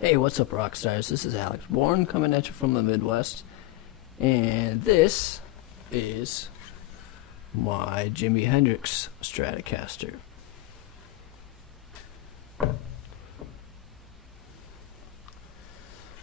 Hey, what's up, rock stars? This is Alex Bourne coming at you from the Midwest, and this is my Jimi Hendrix Stratocaster.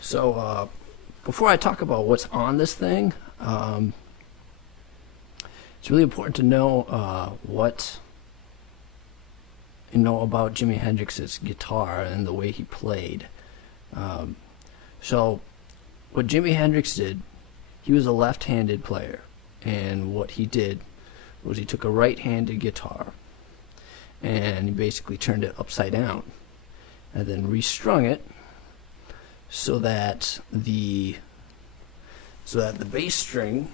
So, before I talk about what's on this thing, it's really important to know what you know about Jimi Hendrix's guitar and the way he played. So what Jimi Hendrix did, he was a left-handed player, and what he did was he took a right-handed guitar and he basically turned it upside down and then restrung it so that the bass string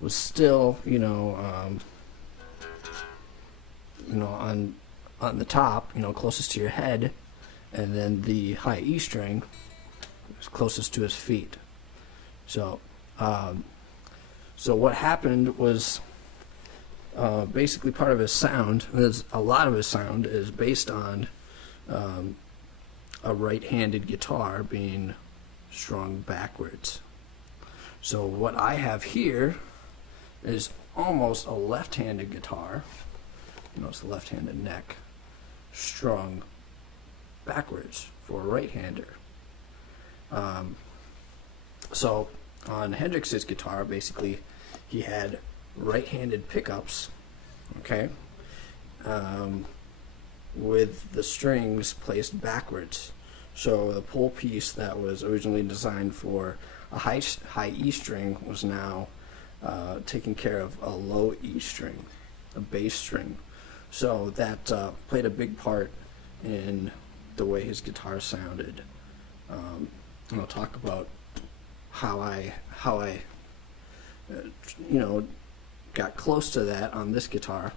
was still on the top, closest to your head, and then the high E string was closest to his feet. So what happened was basically part of his sound, a lot of his sound is based on a right-handed guitar being strung backwards. So what I have here is almost a left-handed guitar. It's the left-handed neck strung backwards for a right-hander. So on Hendrix's guitar, basically, he had right-handed pickups, okay, with the strings placed backwards. So the pull piece that was originally designed for a high E string was now taking care of a low E string, a bass string. So that played a big part in the way his guitar sounded. I'll talk about how I got close to that on this guitar.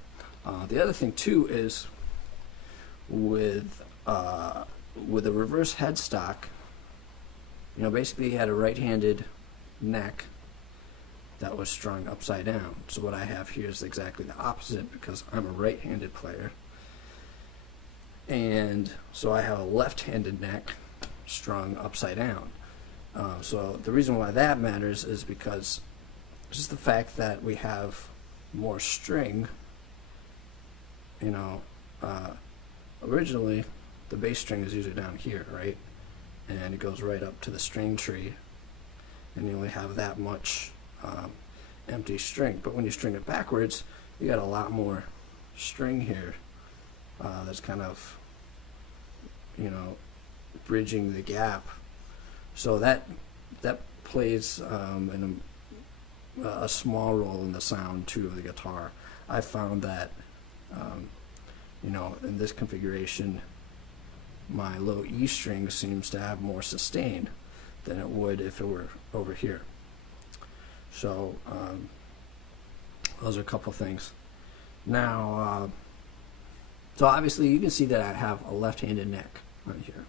The other thing too is with a reverse headstock, basically he had a right-handed neck that was strung upside down. So what I have here is exactly the opposite because I'm a right-handed player. And so I have a left-handed neck strung upside down. So the reason why that matters is because just the fact that we have more string, originally the bass string is usually down here, right? And it goes right up to the string tree, and you only have that much empty string. But when you string it backwards, you got a lot more string here that's kind of bridging the gap. So that plays in a small role in the sound too of the guitar. I found that in this configuration, my low E string seems to have more sustain than it would if it were over here. So those are a couple things. Now, so obviously you can see that I have a left-handed neck right here,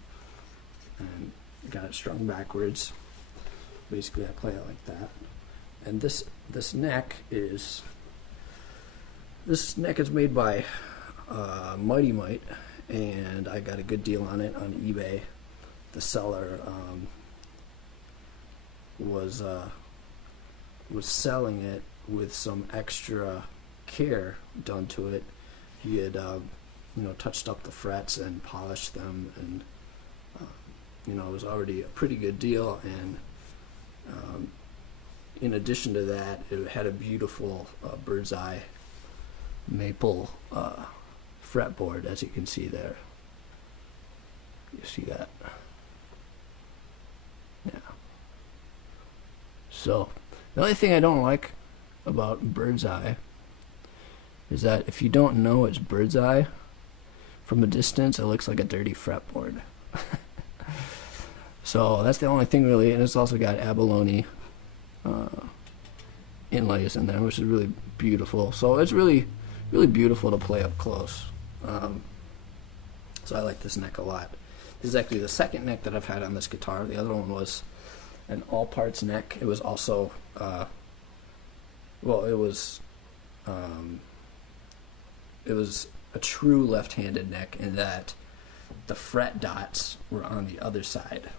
and got it strung backwards. Basically, I play it like that. And this neck is made by mite, and I got a good deal on it on eBay. The seller was selling it with some extra care done to it. He had touched up the frets and polished them, and it was already a pretty good deal. And in addition to that, it had a beautiful birdseye maple fretboard, as you can see there. You see that? Yeah. So the only thing I don't like about birdseye is that if you don't know it's birdseye, from a distance it looks like a dirty fretboard. So that's the only thing really, and it's also got abalone inlays in there, which is really beautiful. So it's really beautiful to play up close. So I like this neck a lot. This is actually the second neck that I've had on this guitar. The other one was an all parts neck. It was also it was a true left-handed neck in that the fret dots were on the other side.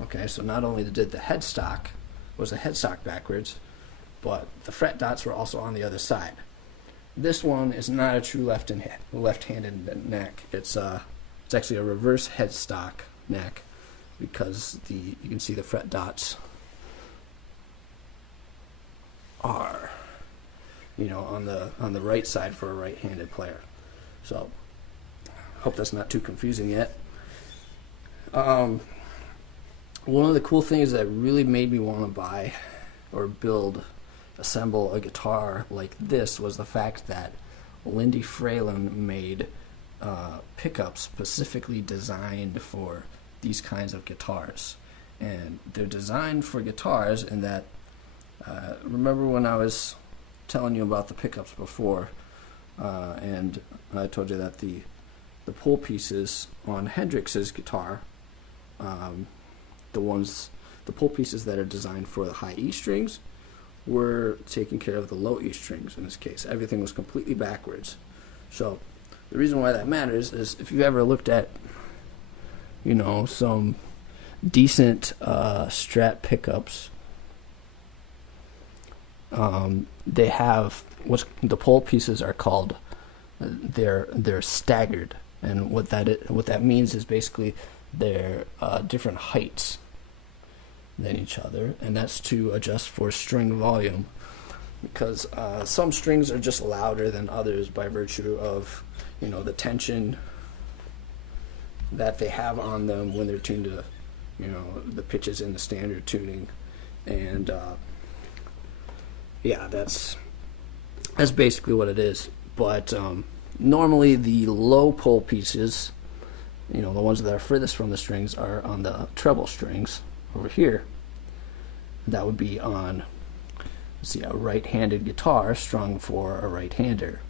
Okay, so not only did the headstock backwards, but the fret dots were also on the other side. This one is not a true left-handed neck. It's actually a reverse headstock neck, because you can see the fret dots are, you know, on the right side for a right-handed player. So hope that's not too confusing yet. One of the cool things that really made me want to buy or assemble a guitar like this was the fact that Lindy Fralin made pickups specifically designed for these kinds of guitars. And they're designed for guitars in that, remember when I was telling you about the pickups before, and I told you that the pull pieces on Hendrix's guitar, the pull pieces that are designed for the high E strings were taking care of the low E strings. In this case, everything was completely backwards. So the reason why that matters is if you've ever looked at, you know, some decent Strat pickups, they have what the pull pieces are called. They're staggered, and what that means is basically they're different heights than each other, and that's to adjust for string volume, because some strings are just louder than others by virtue of, you know, the tension that they have on them when they're tuned to, you know, the pitches in the standard tuning. And yeah, that's basically what it is. But normally the low pull pieces, you know, the ones that are furthest from the strings, are on the treble strings over here. That would be on, let's see, a right-handed guitar strung for a right-hander.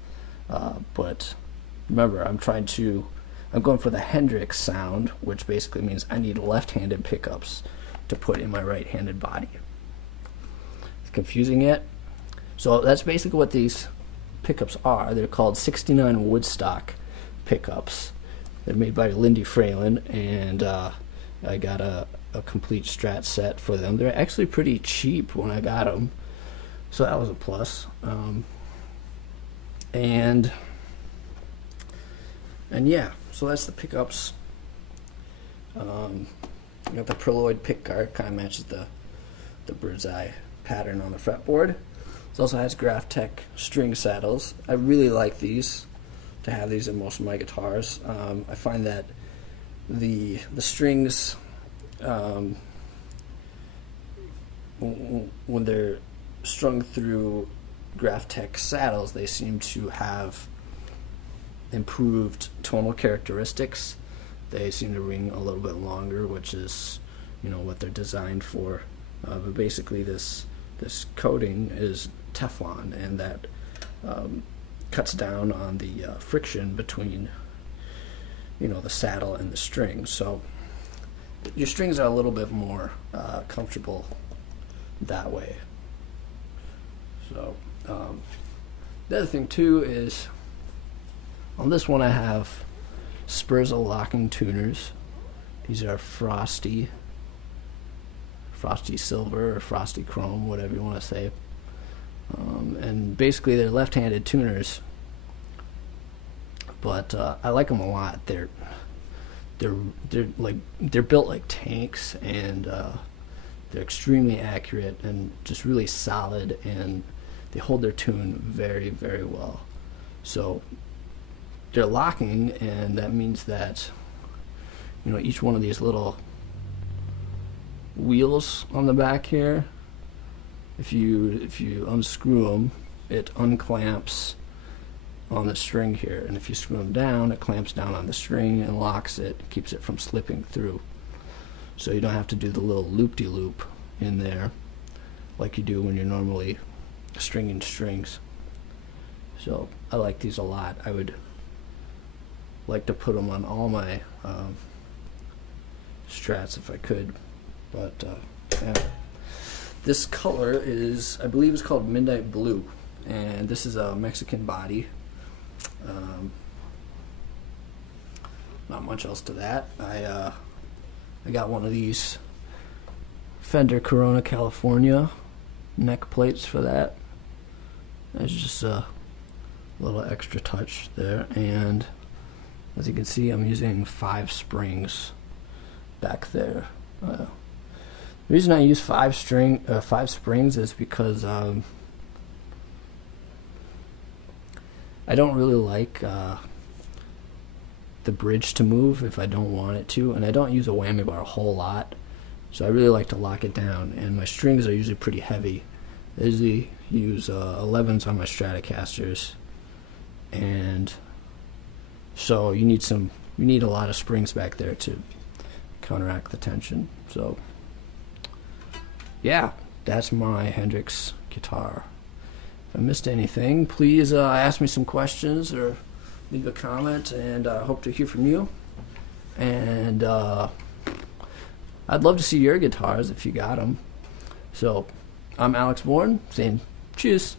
But remember, I'm going for the Hendrix sound, which basically means I need left-handed pickups to put in my right-handed body. It's confusing yet? So that's basically what these pickups are. They're called 69 Woodstock pickups. They're made by Lindy Fralin, and I got a complete Strat set for them. They're actually pretty cheap when I got them, so that was a plus. And yeah, so that's the pickups. You got the Preloid pick guard, kind of matches the birdseye pattern on the fretboard. It also has Graphtec string saddles. I really like these, to have these in most of my guitars. I find that the strings, when they're strung through Graphtec saddles, they seem to have improved tonal characteristics. They seem to ring a little bit longer, which is, you know, what they're designed for. But basically this coating is Teflon, and that cuts down on the friction between, you know, the saddle and the strings. So your strings are a little bit more comfortable that way. So the other thing too is, on this one I have sperzel locking tuners. These are frosty silver or frosty chrome, whatever you want to say. And basically they're left-handed tuners, but I like them a lot. They're built like tanks, and they're extremely accurate and just really solid, and they hold their tune very, very well. So they're locking, and that means that, you know, each one of these little wheels on the back here, if you unscrew them, it unclamps on the string here, and if you screw them down, it clamps down on the string and locks it, keeps it from slipping through. So you don't have to do the little loop-de-loop in there like you do when you're normally stringing strings. So I like these a lot. I would like to put them on all my Strats if I could, but yeah. This color is, I believe it's called Midnight Blue, and this is a Mexican body. not much else to that. I got one of these Fender Corona California neck plates for that. That's just a little extra touch there, and as you can see, I'm using 5 springs back there. The reason I use 5 springs is because I don't really like the bridge to move if I don't want it to, and I don't use a whammy bar a whole lot, so I really like to lock it down, and my strings are usually pretty heavy. I usually use 11s on my Stratocasters, and so you need a lot of springs back there to counteract the tension. So yeah, that's my Hendrix guitar. If I missed anything, please ask me some questions or leave a comment, and I hope to hear from you. And I'd love to see your guitars if you got them. So I'm Alex Bourne saying cheers.